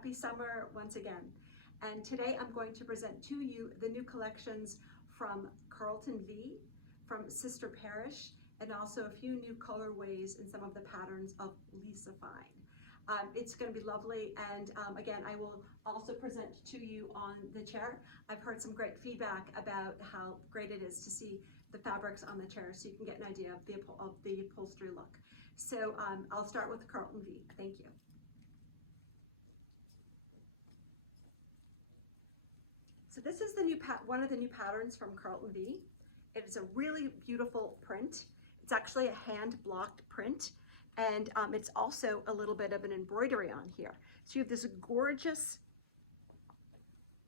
Happy summer once again. And today I'm going to present to you the new collections from Carleton V, from Sister Parish, and also a few new colorways in some of the patterns of Lisa Fine. It's going to be lovely, and again, I will also present to you on the chair. I've heard some great feedback about how great it is to see the fabrics on the chair, so you can get an idea of the upholstery look. So I'll start with Carleton V. Thank you. So this is the new one of the new patterns from Carleton V. It is a really beautiful print. It's actually a hand-blocked print, and it's also a little bit of an embroidery on here. So you have this gorgeous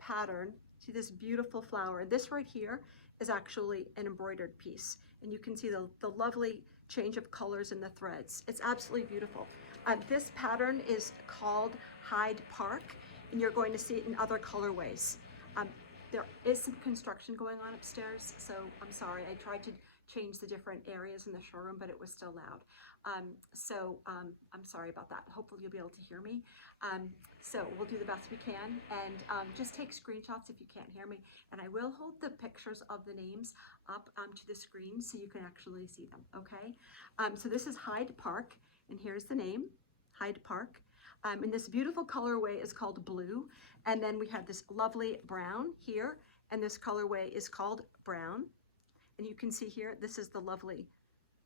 pattern. See this beautiful flower. This right here is actually an embroidered piece, and you can see the lovely change of colors in the threads. It's absolutely beautiful. This pattern is called Hyde Park, and you're going to see it in other colorways. There is some construction going on upstairs, so I'm sorry. I tried to change the different areas in the showroom, but it was still loud. I'm sorry about that. Hopefully you'll be able to hear me. So we'll do the best we can, and just take screenshots if you can't hear me. And I will hold the pictures of the names up to the screen so you can actually see them, okay? So this is Hyde Park, and here's the name, Hyde Park. And this beautiful colorway is called blue. And then we have this lovely brown here, and this colorway is called brown. And you can see here, this is the lovely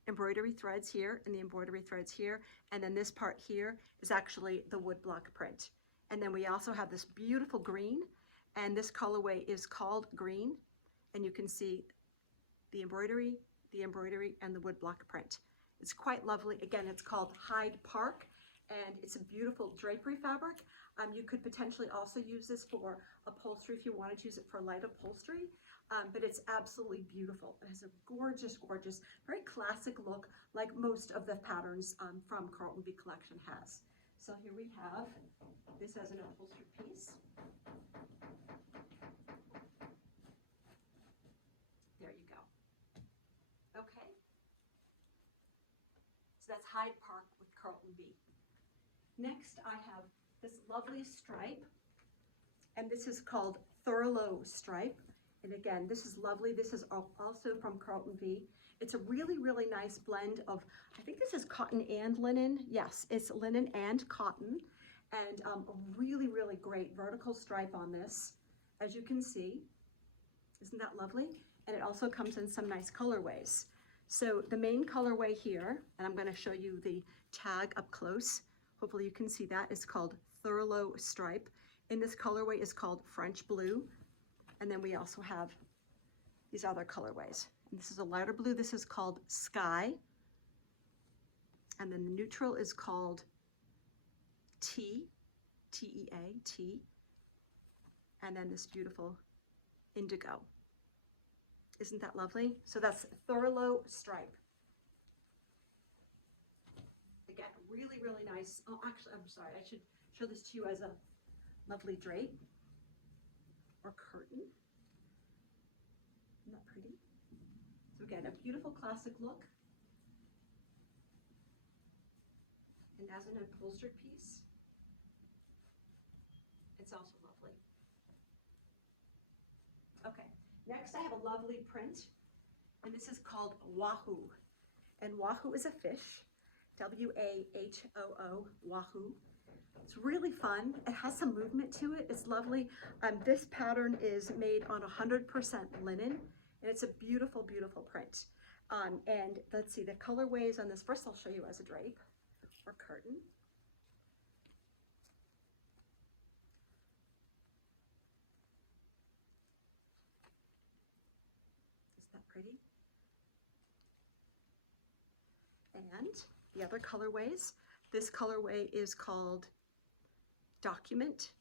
embroidery threads here and the embroidery threads here. And then this part here is actually the woodblock print. And then we also have this beautiful green, and this colorway is called green. And you can see the embroidery, and the woodblock print. It's quite lovely. Again, it's called Hyde Park, and it's a beautiful drapery fabric. You could potentially also use this for upholstery if you wanted to use it for light upholstery, but it's absolutely beautiful. It has a gorgeous, gorgeous, very classic look, like most of the patterns from Carleton V collection has. So here we have this as an upholstered piece. There you go. Okay. So that's Hyde Park with Carleton V. Next, I have this lovely stripe, and this is called Thurlow stripe. And again, this is lovely. This is also from Carleton V. It's a really, really nice blend of, I think this is cotton and linen. Yes, it's linen and cotton, and a really, really great vertical stripe on this, as you can see. Isn't that lovely? And it also comes in some nice colorways. So the main colorway here, and I'm going to show you the tag up close. Hopefully you can see that. It's called Thurlow stripe. And this colorway is called French blue. And then we also have these other colorways. And this is a lighter blue. This is called Sky. And then the neutral is called T, T-E-A, T. And then this beautiful indigo. Isn't that lovely? So that's Thurlow stripe. Again, really, really nice. Oh, actually, I'm sorry. I should show this to you as a lovely drape or curtain. Isn't that pretty? So again, a beautiful classic look. And as an upholstered piece, it's also lovely. Okay, next I have a lovely print, and this is called Wahoo. And Wahoo is a fish. W-A-H-O-O, Wahoo. It's really fun. It has some movement to it. It's lovely. This pattern is made on 100% linen, and it's a beautiful, beautiful print. And let's see the colorways on this. First, I'll show you as a drape or curtain. Isn't that pretty? And the other colorways, this colorway is called Document.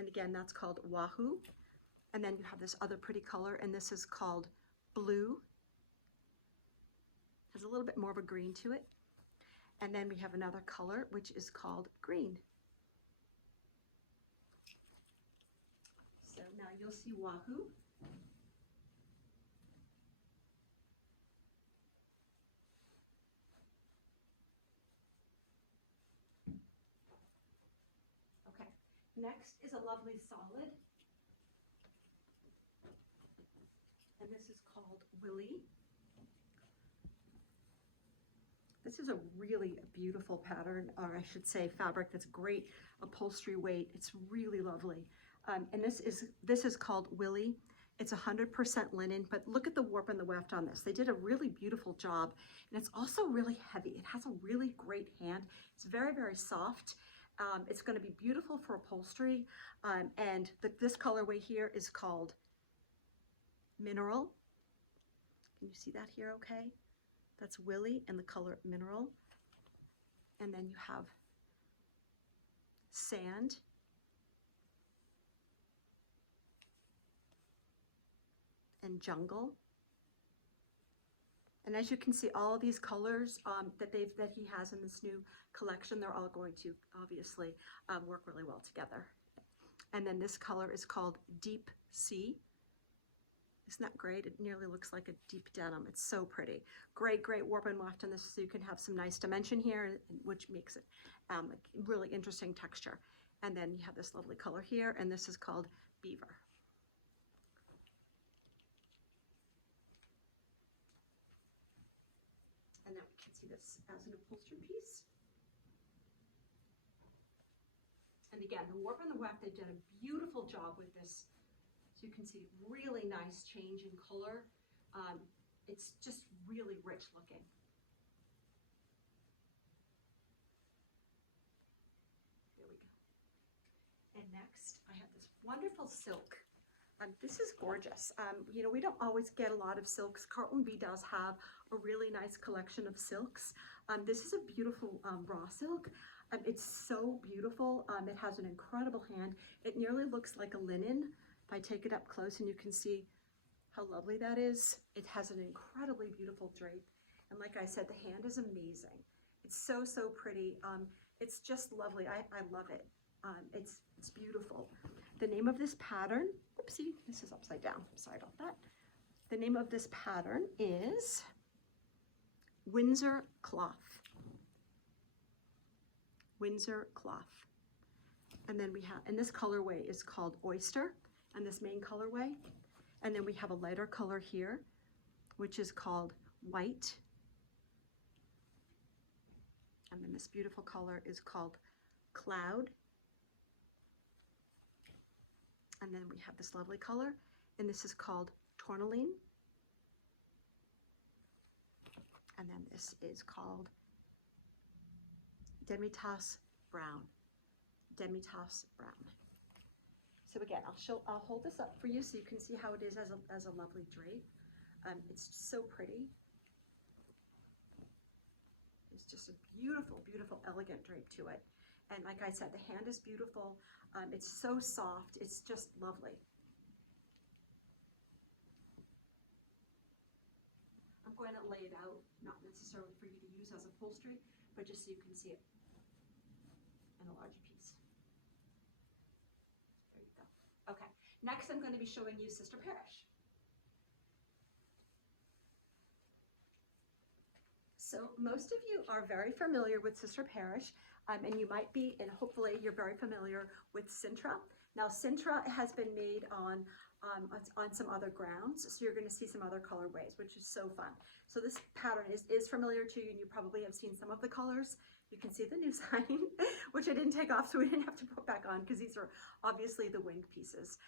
And again, that's called Wahoo. And then you have this other pretty color, and this is called Blue. Has a little bit more of a green to it. And then we have another color, which is called Green. So now you'll see Wahoo. Next is a lovely solid. And this is called Willy. This is a really beautiful pattern, or I should say fabric that's great upholstery weight. It's really lovely. And this is called Willy. It's 100% linen, but look at the warp and the weft on this. They did a really beautiful job, and it's also really heavy. It has a really great hand. It's very, very soft. It's going to be beautiful for upholstery. And this colorway here is called Mineral. Can you see that here okay? That's Willy and the color Mineral. And then you have Sand. And Jungle. And as you can see, all of these colors that he has in this new collection, they're all going to obviously work really well together. And then this color is called Deep Sea. Isn't that great? It nearly looks like a deep denim. It's so pretty. Great, great warp and weft on this, so you can have some nice dimension here, which makes it a really interesting texture. And then you have this lovely color here, and this is called Beaver. And then we can see this as an upholstery piece. And again, the warp and the weft, they did a beautiful job with this. So you can see really nice change in color. It's just really rich looking. There we go. And next, I have this wonderful silk. This is gorgeous. You know, we don't always get a lot of silks. Carton V does have a really nice collection of silks. This is a beautiful raw silk. It's so beautiful. It has an incredible hand. It nearly looks like a linen. If I take it up close and you can see how lovely that is. It has an incredibly beautiful drape. And like I said, the hand is amazing. It's so, so pretty. It's just lovely. I love it. It's beautiful. The name of this pattern, oopsie, this is upside down. Sorry about that. The name of this pattern is Windsor Cloth. Windsor Cloth. And then we have, and this colorway is called Oyster, and this main colorway. And then we have a lighter color here, which is called White. And then this beautiful color is called Cloud. And then we have this lovely color, and this is called Tourmaline. And then this is called Demitasse Brown. Demitasse Brown. So again, I'll hold this up for you so you can see how it is as a lovely drape. It's so pretty. It's just a beautiful, beautiful, elegant drape to it. And like I said, the hand is beautiful. It's so soft. It's just lovely. I'm going to lay it out, not necessarily for you to use as upholstery, but just so you can see it in a larger piece. There you go. Okay, next I'm going to be showing you Sister Parish. So most of you are very familiar with Sister Parish, and you might be, and hopefully you're very familiar with Sintra. Now Sintra has been made on some other grounds, so you're going to see some other colorways, which is so fun. So this pattern is familiar to you, and you probably have seen some of the colors. You can see the new sign, which I didn't take off, so we didn't have to put back on because these are obviously the winged pieces.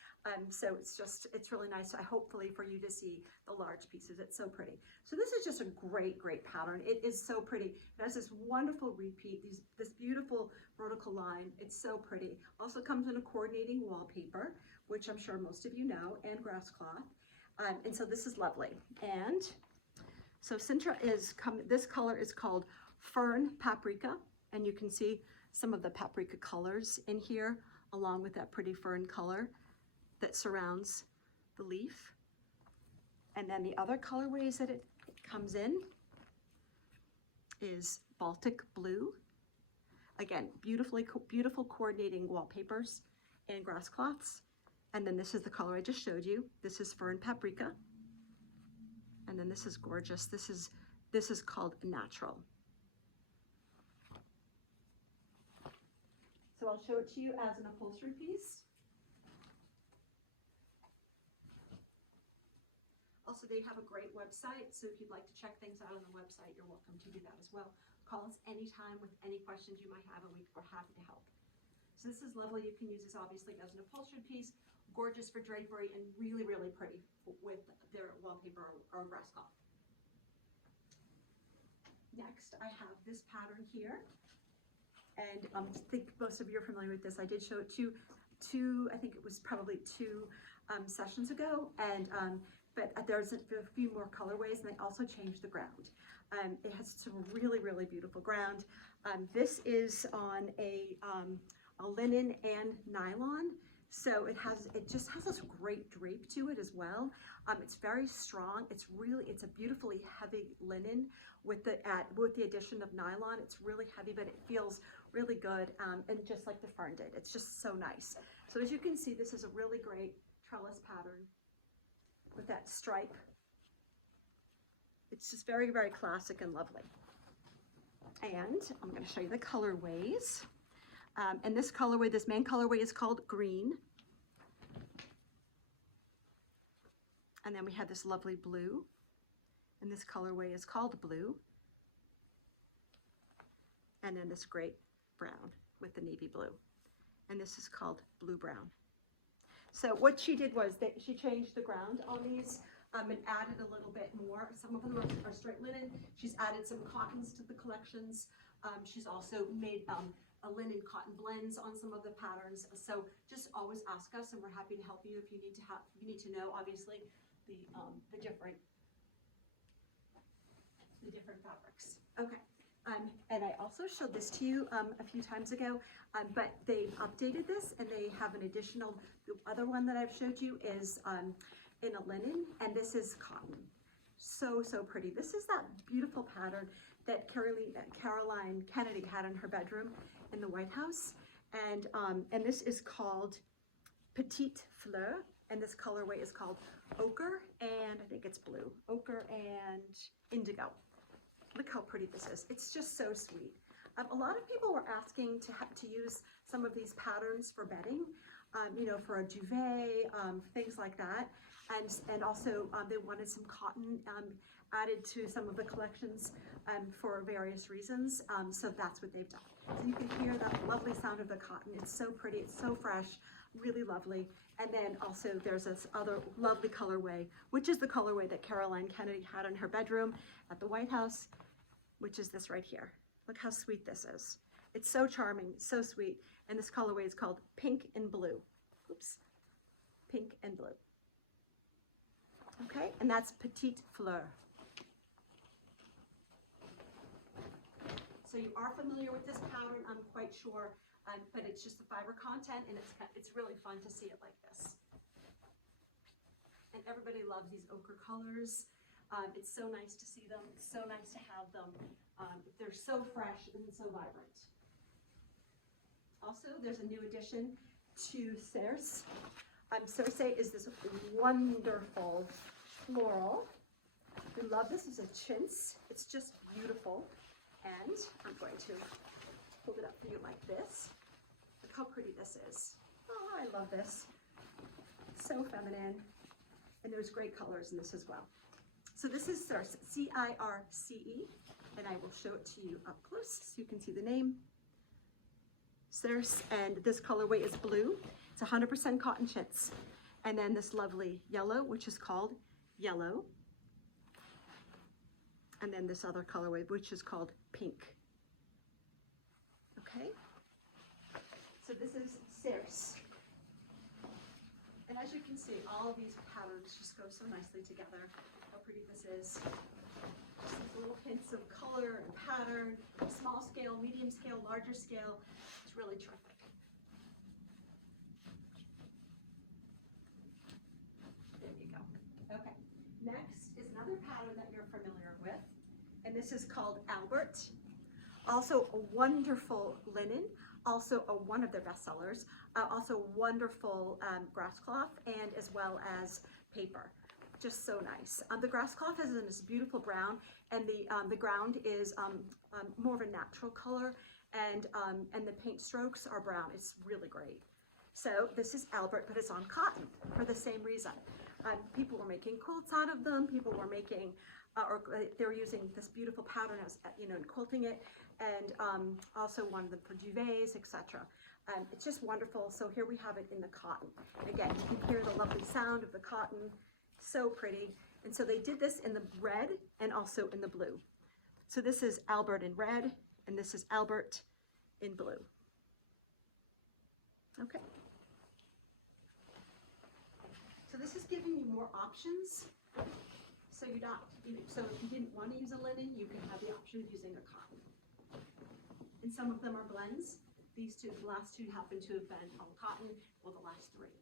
So it's really nice, hopefully, for you to see the large pieces. It's so pretty. So this is just a great, great pattern. It is so pretty. It has this wonderful repeat, this beautiful vertical line. It's so pretty. Also comes in a coordinating wallpaper, which I'm sure most of you know, and grass cloth. And so this is lovely. And so Sintra this color is called Fern Paprika, and you can see some of the paprika colors in here, along with that pretty fern color that surrounds the leaf. And then the other colorways that it comes in is Baltic Blue. Again, beautiful coordinating wallpapers and grass cloths. And then this is the color I just showed you. This is Fern Paprika. And then this is gorgeous. This is called Natural. So I'll show it to you as an upholstery piece. Also, they have a great website, so if you'd like to check things out on the website, you're welcome to do that as well. Call us anytime with any questions you might have, and we're happy to help. So this is lovely. You can use this obviously as an upholstery piece, gorgeous for drapery, and really, really pretty with their wallpaper or grass cloth. Next, I have this pattern here, and I think most of you are familiar with this. I did show it to I think it was probably two sessions ago, and but there's a few more colorways, and they also changed the ground. It has some really, really beautiful ground. This is on a linen and nylon, so it just has this great drape to it as well. It's very strong. It's a beautifully heavy linen with the addition of nylon. It's really heavy, but it feels really good, and just like the fern did. It's just so nice. So as you can see, this is a really great trellis pattern with that stripe. It's just very, very classic and lovely. And I'm going to show you the colorways. And this colorway, this main colorway is called green. And then we have this lovely blue. And this colorway is called blue. And then this great brown with the navy blue. And this is called blue brown. So what she did was that she changed the ground on these and added a little bit more. Some of them are straight linen. She's added some cottons to the collections. She's also made a linen cotton blends on some of the patterns. So just always ask us, and we're happy to help you if you need to know, obviously, the different fabrics. Okay. And I also showed this to you a few times ago, but they've updated this, and they have an additional, the other one that I've showed you is in a linen, and this is cotton. So, so pretty. This is that beautiful pattern that Caroline Kennedy had in her bedroom in the White House. And this is called Petite Fleur, and this colorway is called ochre, and I think it's blue. Ochre and indigo. Look how pretty this is. It's just so sweet. A lot of people were asking to use some of these patterns for bedding, you know, for a duvet, things like that. And also they wanted some cotton added to some of the collections for various reasons. So that's what they've done. So you can hear that lovely sound of the cotton. It's so pretty, it's so fresh, really lovely. And then also there's this other lovely colorway, which is the colorway that Caroline Kennedy had in her bedroom at the White House, which is this right here. Look how sweet this is. It's so charming, so sweet. And this colorway is called Pink and Blue. Oops, Pink and Blue. Okay, and that's Petite Fleur. So you are familiar with this pattern, I'm quite sure, but it's just the fiber content, and it's really fun to see it like this. And everybody loves these ochre colors. It's so nice to see them. It's so nice to have them. They're so fresh and so vibrant. Also, there's a new addition to Circe. Circe is this wonderful floral. We love this. It's a chintz. It's just beautiful. And I'm going to hold it up for you like this. Look how pretty this is. Oh, I love this. So feminine. And there's great colors in this as well. So this is Circe, C-I-R-C-E, and I will show it to you up close so you can see the name. Circe, and this colorway is blue. It's 100% cotton chintz. And then this lovely yellow, which is called yellow. And then this other colorway, which is called pink. Okay? So this is Circe. And as you can see, all of these patterns just go so nicely together. How pretty this is. Just these little hints of color and pattern, small scale, medium scale, larger scale. It's really terrific. There you go. Okay. Next is another pattern that you're familiar with, and this is called Albert. Also a wonderful linen, also one of their best sellers, also wonderful grass cloth, and as well as paper. Just so nice. The grass cloth is in this beautiful brown, and the ground is more of a natural color, and the paint strokes are brown. It's really great. So this is Albert, but it's on cotton for the same reason. People were making quilts out of them. People were making, or they were using this beautiful pattern as, and quilting it, and also one of them for duvets, etc. It's just wonderful. So here we have it in the cotton. Again, you can hear the lovely sound of the cotton. So pretty. And so they did this in the red and also in the blue. So this is Albert in red, and this is Albert in blue. Okay. So this is giving you more options. So so if you didn't want to use a linen, you can have the option of using a cotton. And some of them are blends. These two, the last two happen to have been all cotton, well, the last three.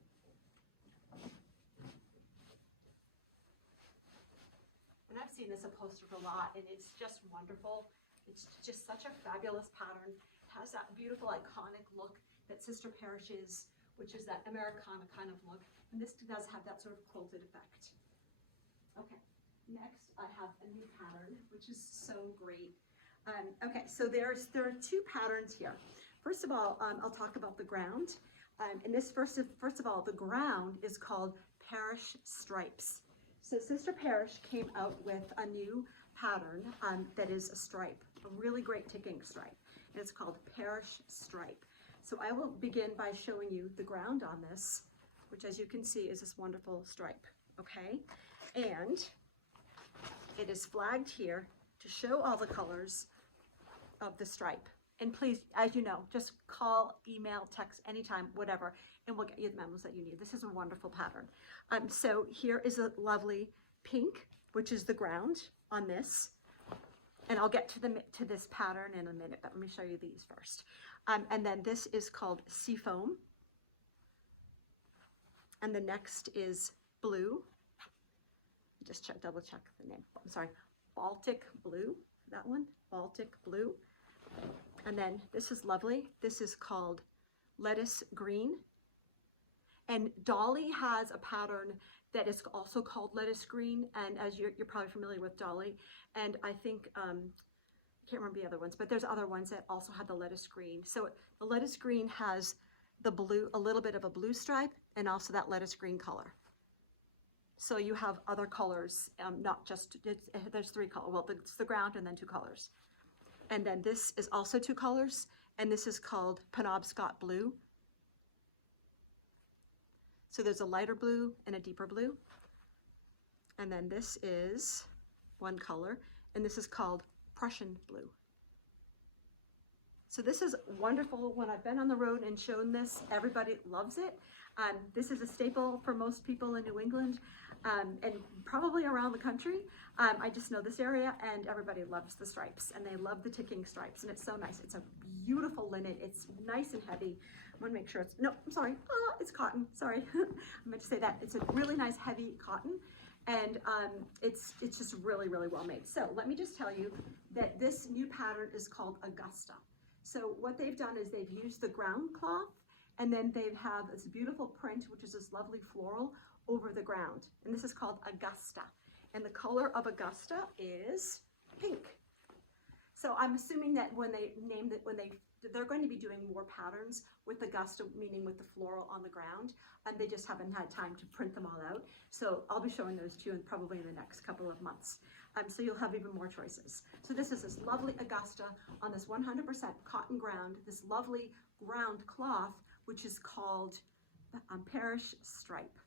And I've seen this upholstered a lot, and it's just wonderful. It's just such a fabulous pattern. It has that beautiful iconic look that Sister Parish is, which is that Americana kind of look. And this does have that sort of quilted effect. Okay, next I have a new pattern, which is so great. Okay, so there are two patterns here. First of all, I'll talk about the ground. And this first of all, the ground is called Parish Stripes. So Sister Parish came out with a new pattern that is a stripe, a really great ticking stripe. And it's called Parish Stripe. So I will begin by showing you the ground on this, which as you can see is this wonderful stripe, okay? And it is flagged here to show all the colors of the stripe. And please, as you know, just call, email, text, anytime, whatever, and we'll get you the memos that you need. This is a wonderful pattern. So here is a lovely pink, which is the ground on this. And I'll get to this pattern in a minute, but let me show you these first. And then this is called Seafoam. And the next is blue. Just double check the name. I'm sorry, Baltic Blue, that one, Baltic Blue. And then this is lovely. This is called Lettuce Green. And Dolly has a pattern that is also called Lettuce Green. And as you're probably familiar with Dolly, and I think, I can't remember the other ones, but there's other ones that also have the Lettuce Green. So the Lettuce Green has the blue, a little bit of a blue stripe, and also that lettuce green color. So you have other colors, not just, there's three colors. Well, it's the ground and then two colors. And then this is also two colors, and this is called Penobscot Blue. So there's a lighter blue and a deeper blue. And then this is one color, and this is called Prussian Blue. So this is wonderful. When I've been on the road and shown this, everybody loves it. This is a staple for most people in New England and probably around the country. I just know this area, and everybody loves the stripes, and they love the ticking stripes, and it's so nice. It's a beautiful linen. It's nice and heavy. I want to make sure it's, no, I'm sorry, it's cotton, sorry. I meant to say that. It's a really nice heavy cotton, and it's just really, really well made. So let me just tell you that this new pattern is called Augusta. So what they've done is they've used the ground cloth, and then they have this beautiful print, which is this lovely floral over the ground. And this is called Augusta. And the color of Augusta is pink. So I'm assuming that when they named it, they're going to be doing more patterns with Augusta, meaning with the floral on the ground, and they just haven't had time to print them all out. So I'll be showing those to you probably in the next couple of months. So you'll have even more choices. So this is this lovely Augusta on this 100% cotton ground, this lovely ground cloth, which is called Parish Stripe.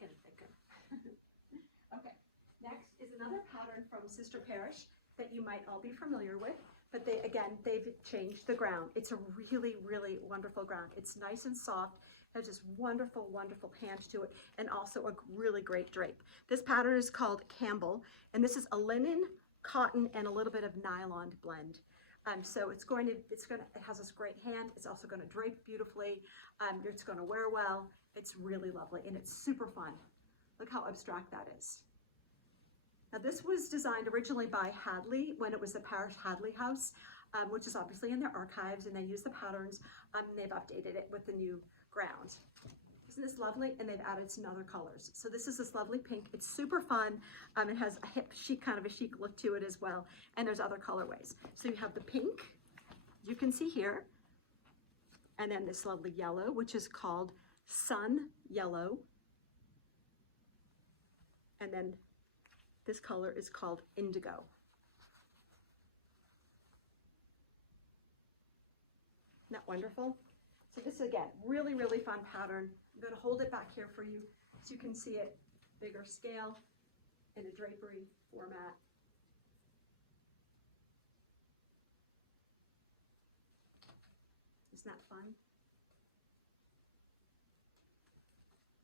Get it thicker. Okay, next is another pattern from Sister Parish that you might all be familiar with, but they've changed the ground. It's a really, really wonderful ground. It's nice and soft. There's this wonderful, wonderful pant to it, and also a really great drape. This pattern is called Campbell, and this is a linen, cotton, and a little bit of nylon blend. So it has this great hand. It's also going to drape beautifully. It's going to wear well. It's really lovely, and it's super fun. Look how abstract that is. Now this was designed originally by Hadley when it was the Parish Hadley House, which is obviously in their archives, and they use the patterns. They've updated it with the new ground. Isn't this lovely? And they've added some other colors. So this is this lovely pink. It's super fun. It has a hip chic, kind of a chic look to it as well. And there's other colorways. So you have the pink, you can see here. And then this lovely yellow, which is called Sun Yellow. And then this color is called Indigo. Isn't that wonderful? So this is, again, really, really fun pattern. I'm going to hold it back here for you so you can see it bigger scale in a drapery format. Isn't that fun?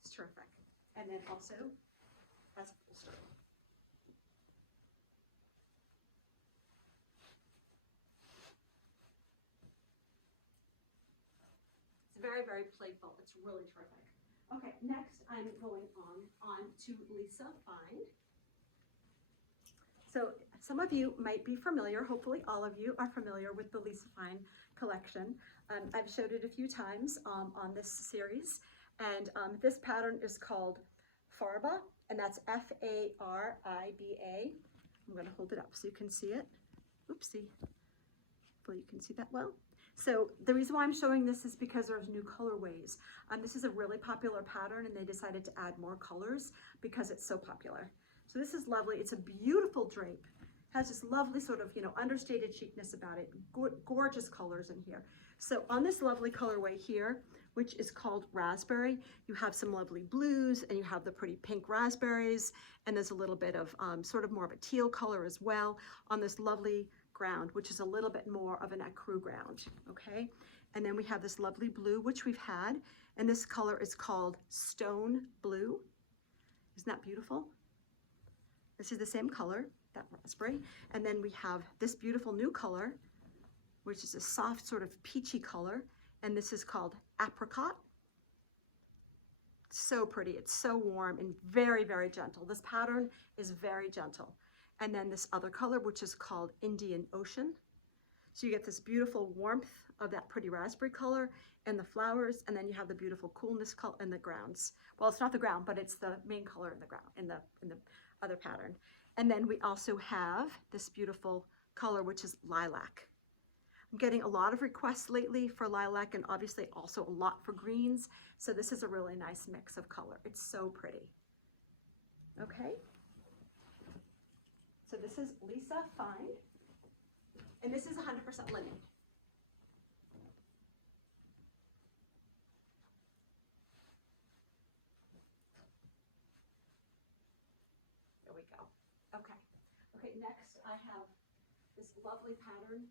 It's terrific. And then also has a full story. Very, very playful. It's really terrific. Okay, next I'm going on to Lisa Fine. So some of you might be familiar, hopefully all of you are familiar with the Lisa Fine collection. I've showed it a few times on this series, and this pattern is called Farba, and that's F-A-R-I-B-A. I'm going to hold it up so you can see it. Oopsie. Hopefully you can see that well. So the reason why I'm showing this is because there's new colorways. This is a really popular pattern, and they decided to add more colors because it's so popular. So this is lovely. It's a beautiful drape. Has this lovely sort of, understated chicness about it. Gorgeous colors in here. So on this lovely colorway here, which is called Raspberry, you have some lovely blues, and you have the pretty pink raspberries, and there's a little bit of sort of more of a teal color as well on this lovely ground, which is a little bit more of an ecru ground, okay? And then we have this lovely blue, which we've had, and this color is called Stone Blue. Isn't that beautiful? This is the same color, that raspberry. And then we have this beautiful new color, which is a soft sort of peachy color, and this is called Apricot. So pretty, it's so warm and very, very gentle. This pattern is very gentle. And then this other color, which is called Indian Ocean. So you get this beautiful warmth of that pretty raspberry color and the flowers, and then you have the beautiful coolness in the grounds. Well, it's not the ground, but it's the main color in the ground, in the other pattern. And then we also have this beautiful color, which is Lilac. I'm getting a lot of requests lately for lilac, and obviously also a lot for greens. So this is a really nice mix of color. It's so pretty. Okay. So this is Lisa Fine, and this is 100% linen. There we go. Okay. Okay, next I have this lovely pattern.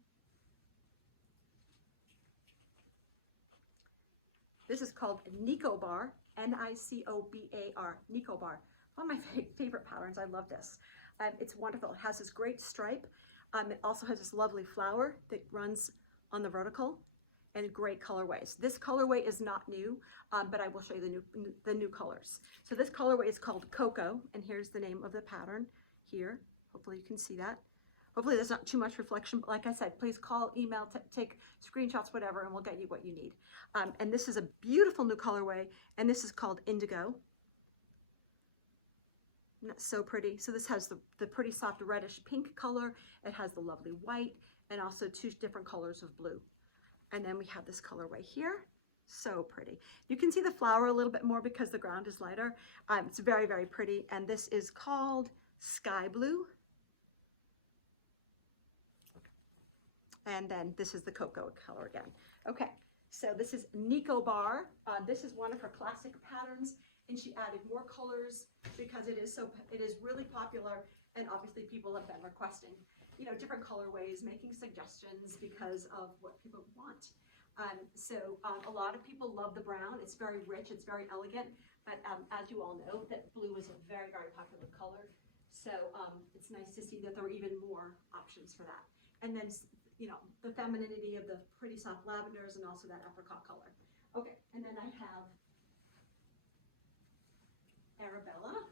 This is called Nicobar, N-I-C-O-B-A-R, Nicobar. One of my favorite patterns. I love this. It's wonderful. It has this great stripe. It also has this lovely flower that runs on the vertical, and great colorways. This colorway is not new, but I will show you the new colors. So this colorway is called Cocoa, and here's the name of the pattern here. Hopefully you can see that. Hopefully there's not too much reflection, but like I said, please call, email, take screenshots, whatever, and we'll get you what you need. And this is a beautiful new colorway, and this is called Indigo. And that's so pretty. So this has the pretty soft reddish pink color. It has the lovely white, and also two different colors of blue. And then we have this colorway here. So pretty. You can see the flower a little bit more because the ground is lighter. It's very, very pretty. And this is called Sky Blue. And then this is the cocoa color again. Okay, so this is Nicobar. This is one of her classic patterns, and she added more colors because it is really popular, and obviously people have been requesting, different colorways, making suggestions because of what people want. So a lot of people love the brown. It's very rich, it's very elegant, but as you all know, that blue is a very, very popular color. So it's nice to see that there are even more options for that. And then the femininity of the pretty soft lavenders, and also that apricot color. Okay, and then I have Arabella.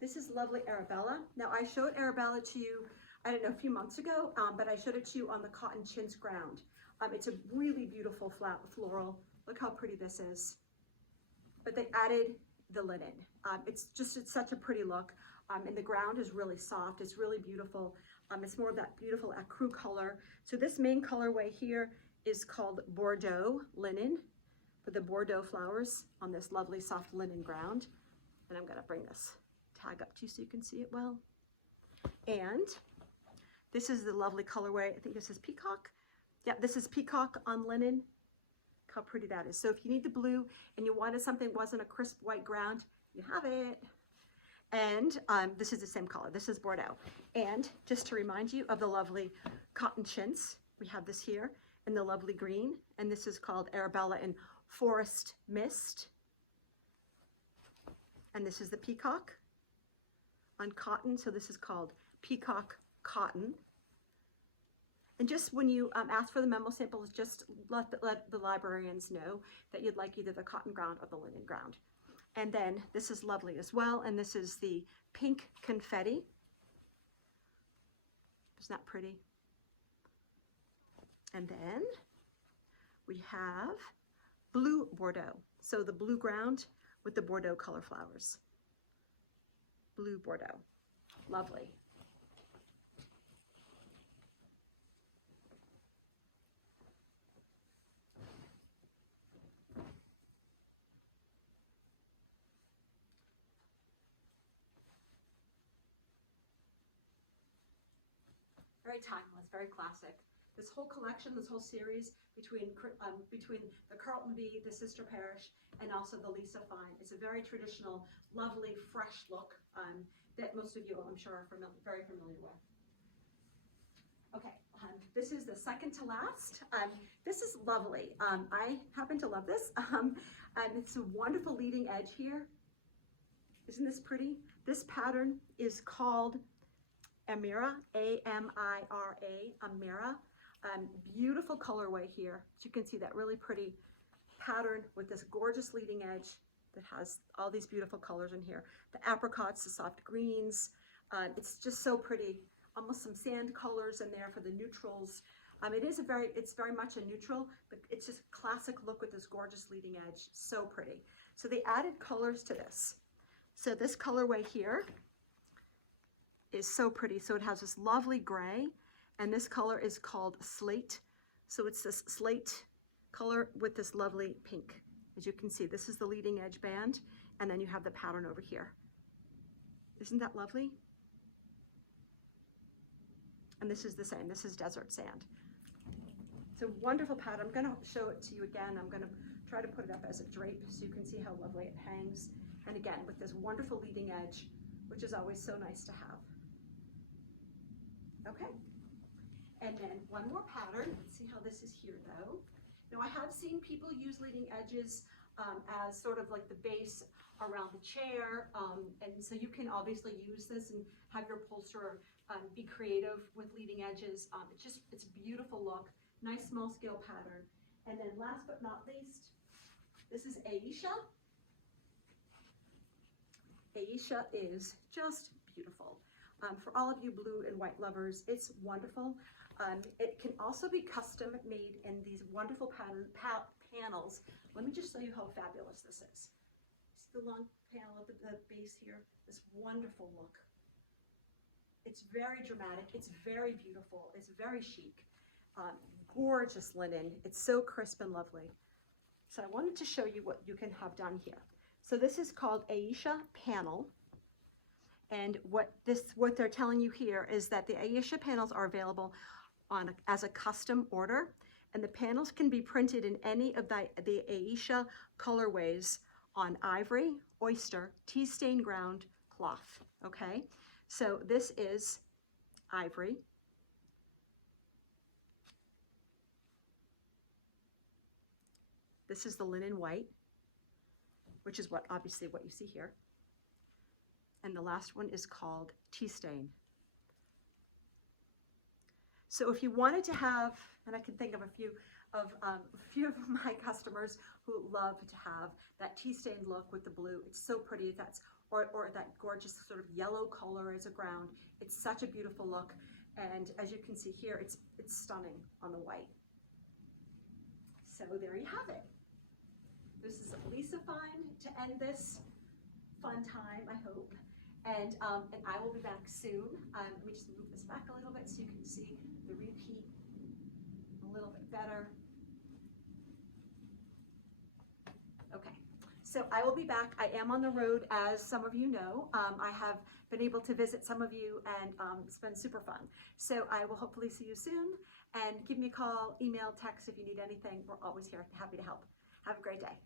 This is lovely Arabella. Now I showed Arabella to you, I don't know, a few months ago, but I showed it to you on the cotton chintz ground. It's a really beautiful floral Look how pretty this is. But they added the linen. It's such a pretty look. And the ground is really soft. It's really beautiful. It's more of that beautiful ecru color. So this main colorway here is called Bordeaux linen, with the Bordeaux flowers on this lovely soft linen ground. And I'm gonna bring this tag up to you so you can see it well. And this is the lovely colorway. I think this is peacock. Yeah, this is peacock on linen. Look how pretty that is. So if you need the blue and you wanted something that wasn't a crisp white ground, you have it. And this is the same color. This is Bordeaux. And just to remind you of the lovely cotton chintz, we have this here in the lovely green. And this is called Arabica in Forest Mist. And this is the peacock on cotton. So this is called peacock cotton. And just when you ask for the memo samples, just let the librarians know that you'd like either the cotton ground or the linen ground. And then this is lovely as well. And this is the pink confetti. Isn't that pretty? And then we have blue Bordeaux. So the blue ground with the Bordeaux color flowers. Blue Bordeaux. Lovely. Very timeless, very classic. This whole collection, this whole series between the Carleton V, the sister parish, and also the Lisa Fine, it's a very traditional, lovely, fresh look that most of you, I'm sure, are very familiar with. Okay, this is the second to last. This is lovely. I happen to love this. It's a wonderful leading edge here. Isn't this pretty? This pattern is called Amira, A-M-I-R-A, Amira. Beautiful colorway here. As you can see, that really pretty pattern with this gorgeous leading edge that has all these beautiful colors in here. The apricots, the soft greens. It's just so pretty. Almost some sand colors in there for the neutrals. It's very much a neutral, but it's just a classic look with this gorgeous leading edge. So pretty. So they added colors to this. So this colorway here is so pretty. So it has this lovely gray, and this color is called slate. So it's this slate color with this lovely pink. As you can see, this is the leading edge band, and then you have the pattern over here. Isn't that lovely? And this is the same. This is desert sand. It's a wonderful pattern. I'm going to show it to you again. I'm going to try to put it up as a drape so you can see how lovely it hangs. And again, with this wonderful leading edge, which is always so nice to have. Okay, and then one more pattern. Let's see how this is here though. Now I have seen people use leading edges as sort of like the base around the chair, and so you can obviously use this and have your upholsterer be creative with leading edges. It's a beautiful look, nice small scale pattern. And then last but not least, this is Aisha. Aisha is just beautiful. For all of you blue and white lovers, it's wonderful. It can also be custom made in these wonderful panels. Let me just show you how fabulous this is. See the long panel at the base here? This wonderful look. It's very dramatic. It's very beautiful. It's very chic. Gorgeous linen. It's so crisp and lovely. So I wanted to show you what you can have done here. So this is called Aisha panel. And what they're telling you here is that the Aisha panels are available as a custom order, and the panels can be printed in any of the Aisha colorways on ivory, oyster, tea stain ground cloth. Okay, so this is ivory. This is the linen white, which is obviously what you see here. And the last one is called tea stain. So if you wanted to have, and I can think of a few of my customers who love to have that tea stained look with the blue. It's so pretty. Or that gorgeous sort of yellow color as a ground. It's such a beautiful look. And as you can see here, it's stunning on the white. So there you have it. This is Lisa Fine to end this fun time, I hope. And I will be back soon. Let me just move this back a little bit so you can see the repeat a little bit better. Okay, so I will be back. I am on the road, as some of you know. I have been able to visit some of you, and it's been super fun. So I will hopefully see you soon, and give me a call, email, text if you need anything. We're always here, happy to help. Have a great day.